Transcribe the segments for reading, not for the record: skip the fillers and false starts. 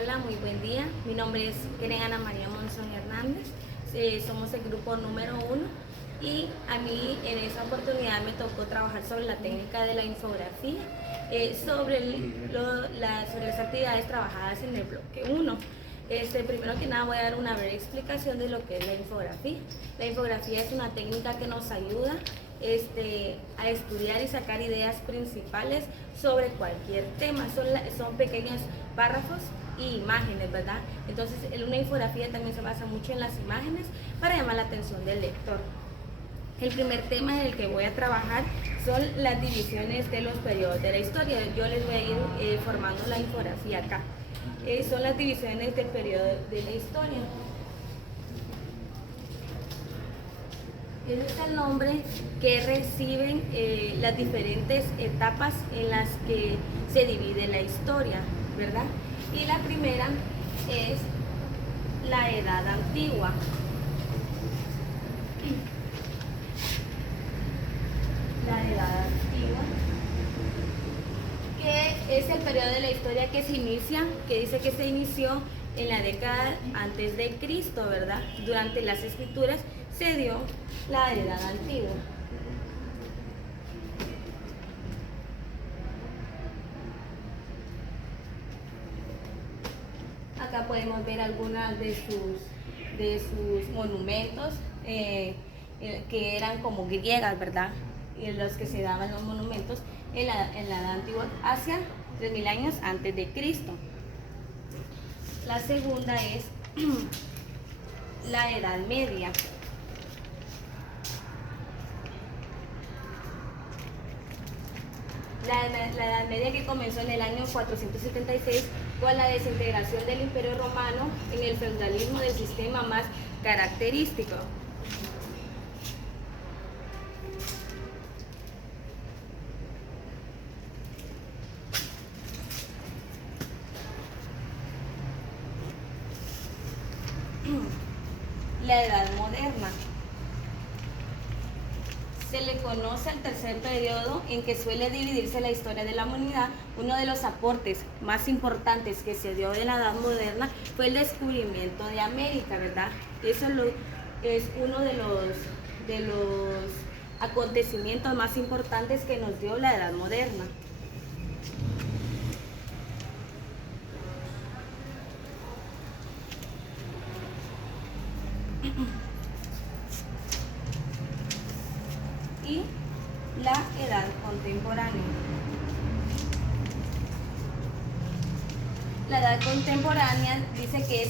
Hola, muy buen día. Mi nombre es Keren Ana María Monzón Hernández. Somos el grupo número 1 y a mí en esa oportunidad me tocó trabajar sobre la técnica de la infografía, sobre las actividades trabajadas en el bloque 1. Primero que nada voy a dar una breve explicación de lo que es la infografía. La infografía es una técnica que nos ayuda a estudiar y sacar ideas principales sobre cualquier tema. Son pequeños párrafos y imágenes, ¿verdad? Entonces, una infografía también se basa mucho en las imágenes para llamar la atención del lector. El primer tema en el que voy a trabajar son las divisiones de los periodos de la historia. Yo les voy a ir formando la infografía acá. Son las divisiones del periodo de la historia. Ese es el nombre que reciben las diferentes etapas en las que se divide la historia, ¿verdad? Y la primera es la Edad Antigua. La Edad Antigua, que es el periodo de la historia que dice que se inició en la década antes de Cristo, ¿verdad? Durante las escrituras se dio la Edad Antigua. Acá podemos ver algunas de sus monumentos que eran como griegas, ¿verdad? Y los que se daban los monumentos en la Edad Antigua hacia 3000 años antes de Cristo. La segunda es la Edad Media. La Edad Media, que comenzó en el año 476 con la desintegración del Imperio Romano en el feudalismo del sistema más característico. La Edad Moderna. Se le conoce al tercer periodo en que suele dividirse la historia de la humanidad. Uno de los aportes más importantes que se dio en la Edad Moderna fue el descubrimiento de América, ¿verdad? Eso es uno de los acontecimientos más importantes que nos dio la Edad Moderna. Y la Edad Contemporánea. La Edad Contemporánea dice que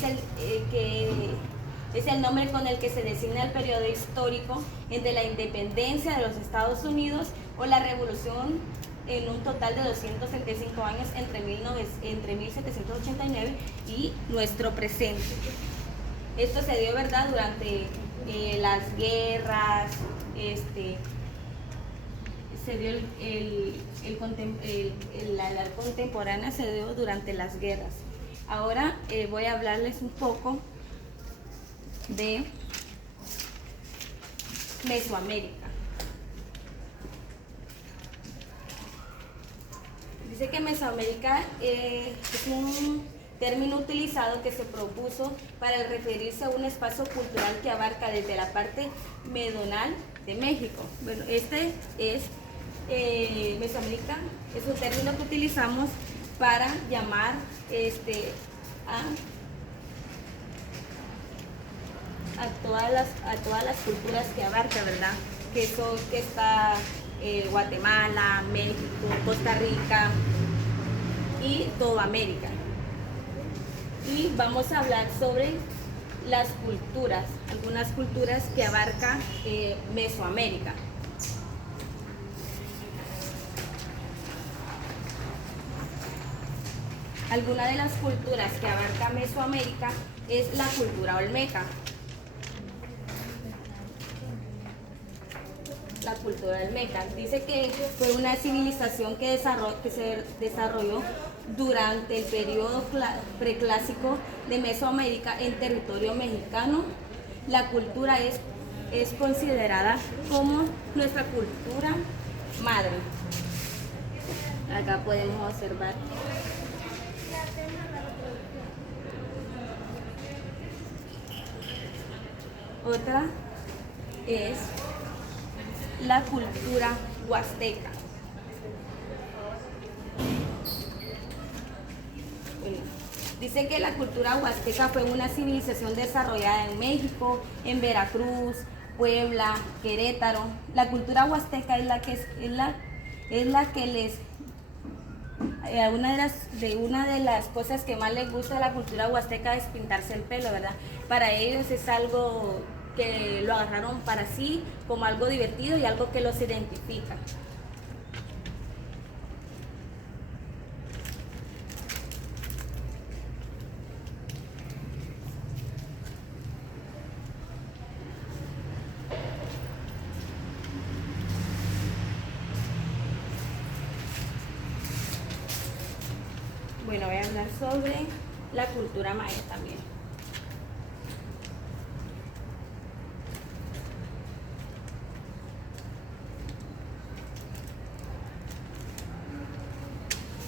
es el nombre con el que se designa el periodo histórico entre la independencia de los Estados Unidos o la revolución en un total de 235 años entre 1789 y nuestro presente. Esto se dio, ¿verdad?, durante las guerras, se dio la edad contemporánea se dio durante las guerras. Ahora voy a hablarles un poco de Mesoamérica. Dice que Mesoamérica es un término utilizado que se propuso para referirse a un espacio cultural que abarca desde la parte meridional de México. Bueno, Mesoamérica es un término que utilizamos para llamar a todas las culturas que abarca, ¿verdad? Que está Guatemala, México, Costa Rica y toda América. Y vamos a hablar sobre las culturas, algunas culturas que abarca Mesoamérica. Alguna de las culturas que abarca Mesoamérica es la cultura olmeca. La cultura olmeca dice que fue una civilización que se desarrolló durante el periodo preclásico de Mesoamérica en territorio mexicano. La cultura es considerada como nuestra cultura madre. Acá podemos observar Otra es la cultura huasteca. Dice que la cultura huasteca fue una civilización desarrollada en México, en Veracruz, Puebla, Querétaro. La cultura huasteca es la que les una de las cosas que más les gusta de la cultura huasteca es pintarse el pelo, ¿verdad? Para ellos es algo que lo agarraron para sí como algo divertido y algo que los identifica. Bueno, voy a hablar sobre la cultura maya también.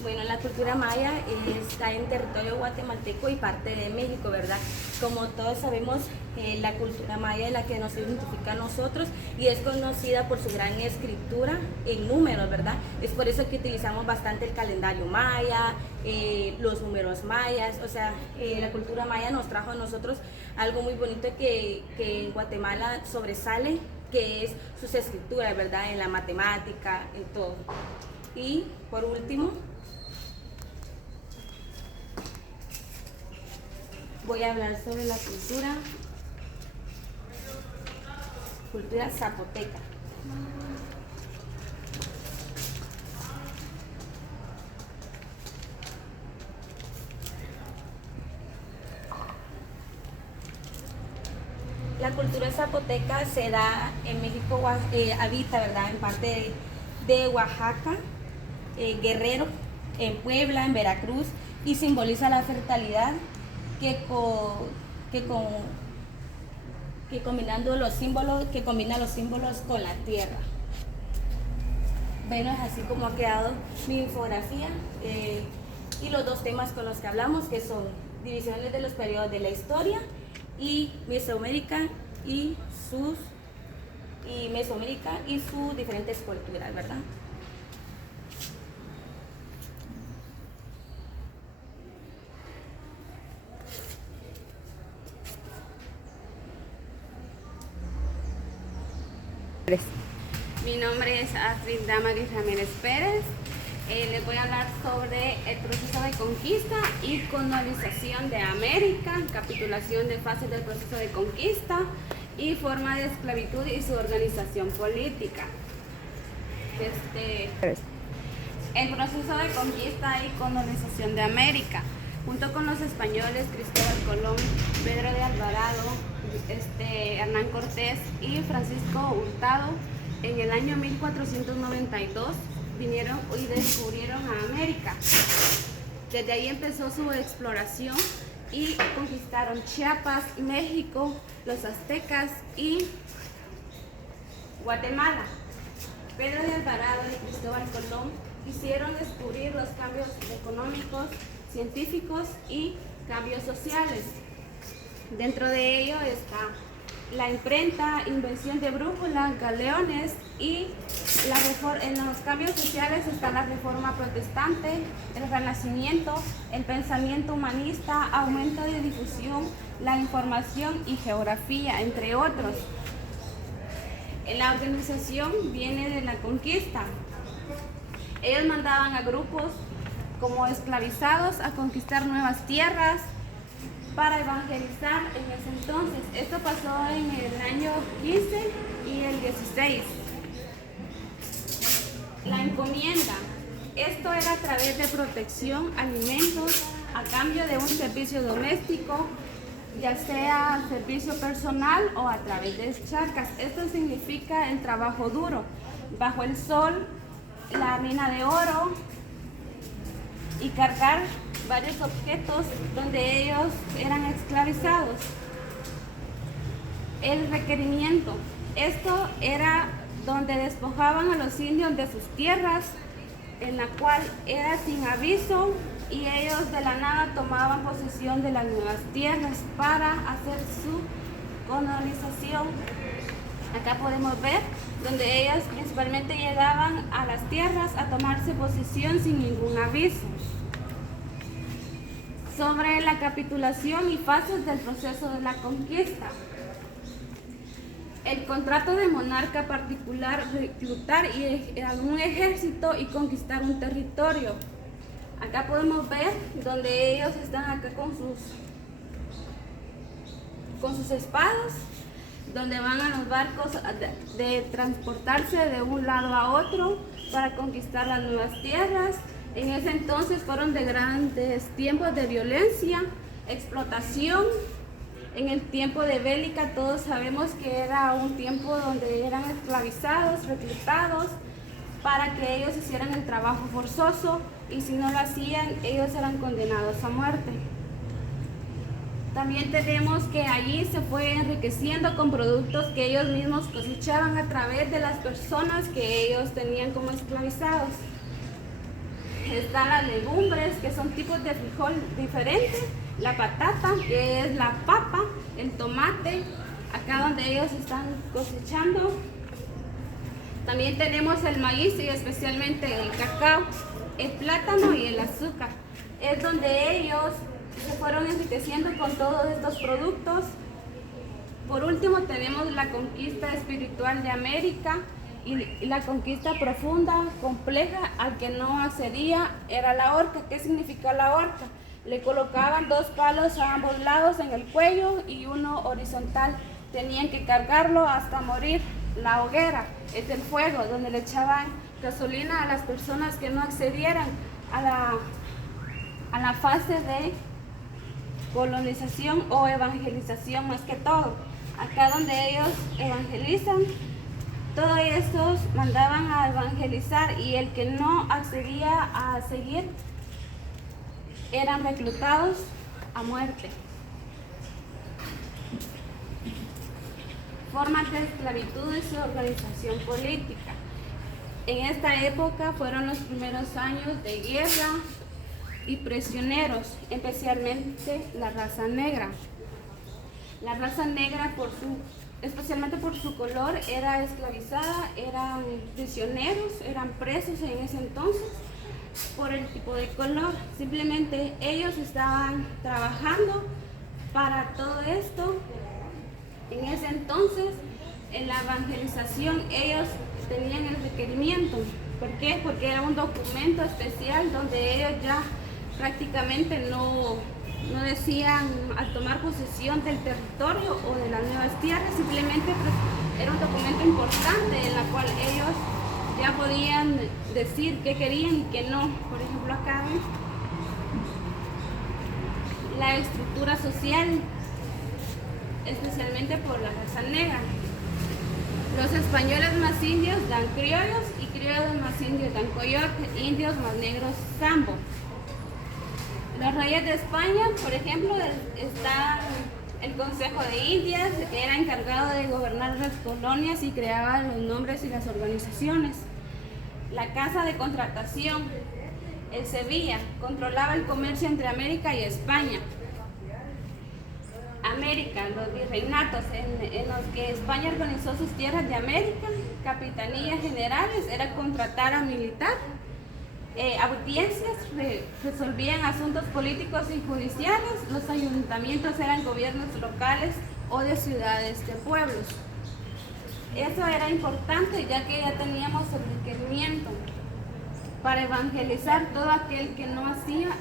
Bueno, la cultura maya está en territorio guatemalteco y parte de México, ¿verdad? Como todos sabemos, la cultura maya es la que nos identifica a nosotros y es conocida por su gran escritura en números, ¿verdad? Es por eso que utilizamos bastante el calendario maya, los números mayas, o sea, la cultura maya nos trajo a nosotros algo muy bonito que en Guatemala sobresale, que es sus escrituras, ¿verdad? En la matemática, en todo. Y por último, voy a hablar sobre la cultura zapoteca. La cultura zapoteca se da en México, habita, ¿verdad? En parte de Oaxaca, Guerrero, en Puebla, en Veracruz, y simboliza la fertilidad que combina los símbolos con la tierra. Bueno, es así como ha quedado mi infografía y los dos temas con los que hablamos, que son divisiones de los periodos de la historia y Mesoamérica y sus diferentes culturas, ¿verdad? Mi nombre es Astrid Damaris Ramírez Pérez. Les voy a hablar sobre el proceso de conquista y colonización de América, capitulación de fases del proceso de conquista y forma de esclavitud y su organización política. El proceso de conquista y colonización de América, junto con los españoles Cristóbal Colón, Pedro de Alvarado, Hernán Cortés y Francisco Hurtado, en el año 1492 vinieron y descubrieron a América. Desde ahí empezó su exploración y conquistaron Chiapas, México, los aztecas y Guatemala. Pedro de Alvarado y Cristóbal Colón quisieron descubrir los cambios económicos, científicos y cambios sociales. Dentro de ello está la imprenta, invención de brújulas, galeones y en los cambios sociales está la reforma protestante, el renacimiento, el pensamiento humanista, aumento de difusión, la información y geografía, entre otros. La organización viene de la conquista. Ellos mandaban a grupos como esclavizados a conquistar nuevas tierras para evangelizar en ese entonces. Esto pasó en el año 15 y el 16. La encomienda. Esto era a través de protección, alimentos, a cambio de un servicio doméstico, ya sea servicio personal o a través de chacas. Esto significa el trabajo duro, bajo el sol, la mina de oro y cargar varios objetos donde ellos eran esclavizados. El requerimiento. Esto era donde despojaban a los indios de sus tierras, en la cual era sin aviso y ellos de la nada tomaban posesión de las nuevas tierras para hacer su colonización. Acá podemos ver donde ellos principalmente llegaban a las tierras a tomarse posición sin ningún aviso. Sobre la capitulación y fases del proceso de la conquista. El contrato de monarca particular, reclutar a un ejército y conquistar un territorio. Acá podemos ver donde ellos están acá con sus espadas, donde van a los barcos de transportarse de un lado a otro para conquistar las nuevas tierras. En ese entonces fueron de grandes tiempos de violencia, explotación. En el tiempo de bélica todos sabemos que era un tiempo donde eran esclavizados, reclutados, para que ellos hicieran el trabajo forzoso, y si no lo hacían, ellos eran condenados a muerte. También tenemos que allí se fue enriqueciendo con productos que ellos mismos cosechaban a través de las personas que ellos tenían como esclavizados. Están las legumbres, que son tipos de frijol diferentes, la patata, que es la papa, el tomate, acá donde ellos están cosechando. También tenemos el maíz y especialmente el cacao, el plátano y el azúcar. Es donde ellos se fueron enriqueciendo con todos estos productos. Por último tenemos la conquista espiritual de América y la conquista profunda, compleja, al que no accedía era la horca. ¿Qué significa la horca? Le colocaban 2 palos a ambos lados en el cuello y uno horizontal. Tenían que cargarlo hasta morir. La hoguera es el fuego donde le echaban gasolina a las personas que no accedieran a la fase de colonización o evangelización más que todo. Acá donde ellos evangelizan, todos estos mandaban a evangelizar, y el que no accedía a seguir eran reclutados a muerte. Formas de esclavitud y su organización política. En esta época fueron los primeros años de guerra y prisioneros, especialmente la raza negra. La raza negra, especialmente por su color, era esclavizada, eran prisioneros, eran presos en ese entonces por el tipo de color. Simplemente ellos estaban trabajando para todo esto. En ese entonces, en la evangelización, ellos tenían el requerimiento. ¿Por qué? Porque era un documento especial donde ellos ya prácticamente no decían al tomar posesión del territorio o de las nuevas tierras, simplemente era un documento importante en la cual ellos ya podían decir qué querían y qué no. Por ejemplo, acá ven la estructura social, especialmente por la raza negra. Los españoles más indios dan criollos y criollos más indios dan coyote, indios más negros sambo. Los reyes de España, por ejemplo, está el Consejo de Indias, que era encargado de gobernar las colonias y creaba los nombres y las organizaciones. La Casa de Contratación, el Sevilla, controlaba el comercio entre América y España. América, los virreinatos en los que España organizó sus tierras de América, capitanías generales, era contratar a militar. Audiencias resolvían asuntos políticos y judiciales. Los ayuntamientos eran gobiernos locales o de ciudades, de pueblos. Eso era importante, ya que ya teníamos el requerimiento para evangelizar. Todo aquel que no hacía,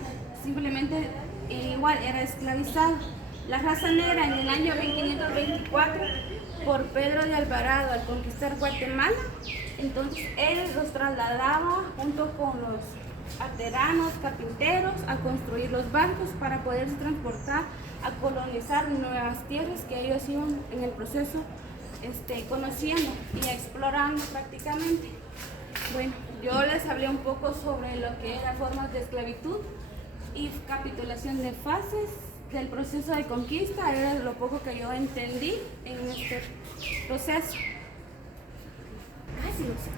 simplemente igual era esclavizado. La raza negra en el año 1524, por Pedro de Alvarado, al conquistar Guatemala, entonces él los trasladaba junto con los artesanos, carpinteros, a construir los barcos para poderse transportar a colonizar nuevas tierras que ellos iban en el proceso conociendo y explorando prácticamente. Bueno, yo les hablé un poco sobre lo que eran formas de esclavitud y capitulación de fases del proceso de conquista. Era lo poco que yo entendí en este proceso. Casi lo sé.